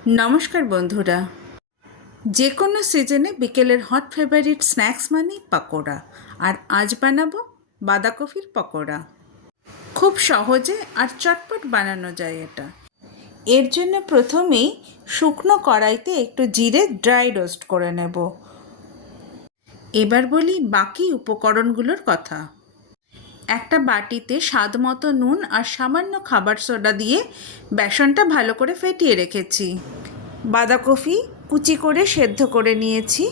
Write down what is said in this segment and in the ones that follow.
नमस्कार बंधुरा जे कोनो सीजने बिकेलेर हट फेभारिट स्नैक्स मानी पकोड़ा और आज बानाबो बाँधाकपिर पकोड़ा। खूब सहजे और चटपट बानानो जाए एटा। एर जन्य प्रथमेई शुकनो कड़ाईते एकटु जिरे ड्राई रोस्ट करे नेब। एबार बोली बाकी उपकरणगुलोर कथा। একটা বাটিতে স্বাদ মতো নুন আর সামান্য খাবার সোডা দিয়ে বেসনটা ভালো করে ফেটিয়ে রেখেছি। বাঁধাকপি কুচি করে সেদ্ধ করে নিয়েছি।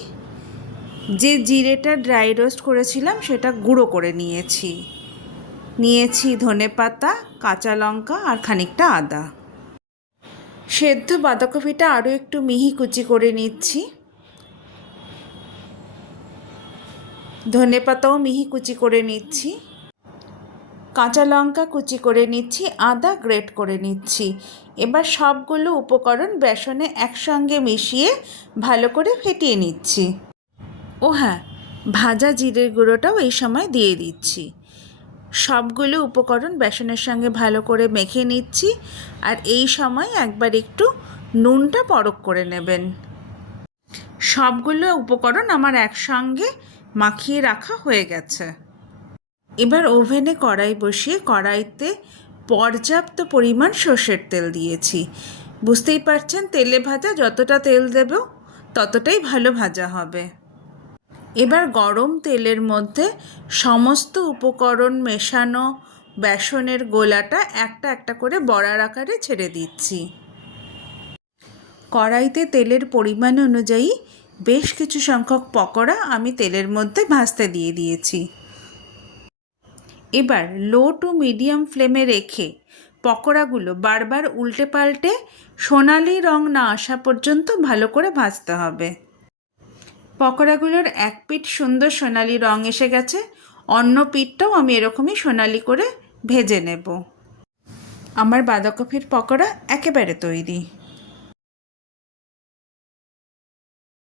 যে জিরেটা ড্রাই রোস্ট করেছিলাম সেটা গুঁড়ো করে নিয়েছি। নিয়েছি ধনেপাতা, কাঁচা লঙ্কা আর খানিকটা আদা। সেদ্ধ বাঁধাকপিটা আরও একটু মিহি কুচি করে নিচ্ছি। ধনেপাতাও মিহি কুচি করে নিচ্ছি। কাঁচা লঙ্কা কুচি করে নিচ্ছি, আদা গ্রেট করে নিচ্ছি। এবার সবগুলো উপকরণ বেসনে একসঙ্গে মিশিয়ে ভালো করে ফেটিয়ে নিচ্ছি। ও হ্যাঁ, ভাজা জিরের গুঁড়োটাও এই সময় দিয়ে দিচ্ছি। সবগুলো উপকরণ বেসনের সঙ্গে ভালো করে মেখে নিচ্ছি। আর এই সময় একবার একটু নুনটা পরখ করে নেবেন। সবগুলো উপকরণ আমার একসঙ্গে মাখিয়ে রাখা হয়ে গেছে। এবার ওভেনে কড়াই বসিয়ে কড়াইতে পর্যাপ্ত পরিমাণ সর্ষের তেল দিয়েছি। বুঝতেই পারছেন, তেলে ভাজা যতটা তেল দেব ততটাই ভালো ভাজা হবে। এবার গরম তেলের মধ্যে সমস্ত উপকরণ মেশানো বেসনের গোলাটা একটা একটা করে বড়ার আকারে ছেড়ে দিচ্ছি। কড়াইতে তেলের পরিমাণ অনুযায়ী বেশ কিছু সংখ্যক পকোড়া আমি তেলের মধ্যে ভাজতে দিয়ে দিয়েছি। এবার লো টু মিডিয়াম ফ্লেমে রেখে পকোড়াগুলো বারবার উল্টে পাল্টে সোনালি রং না আসা পর্যন্ত ভালো করে ভাজতে হবে। পকোড়াগুলোর এক পিঠ সুন্দর সোনালি রং এসে গেছে, অন্য পিঠটাও আমি এরকমই সোনালি করে ভেজে নেব। আমার বাঁধাকপির পকোড়া একেবারে তৈরি।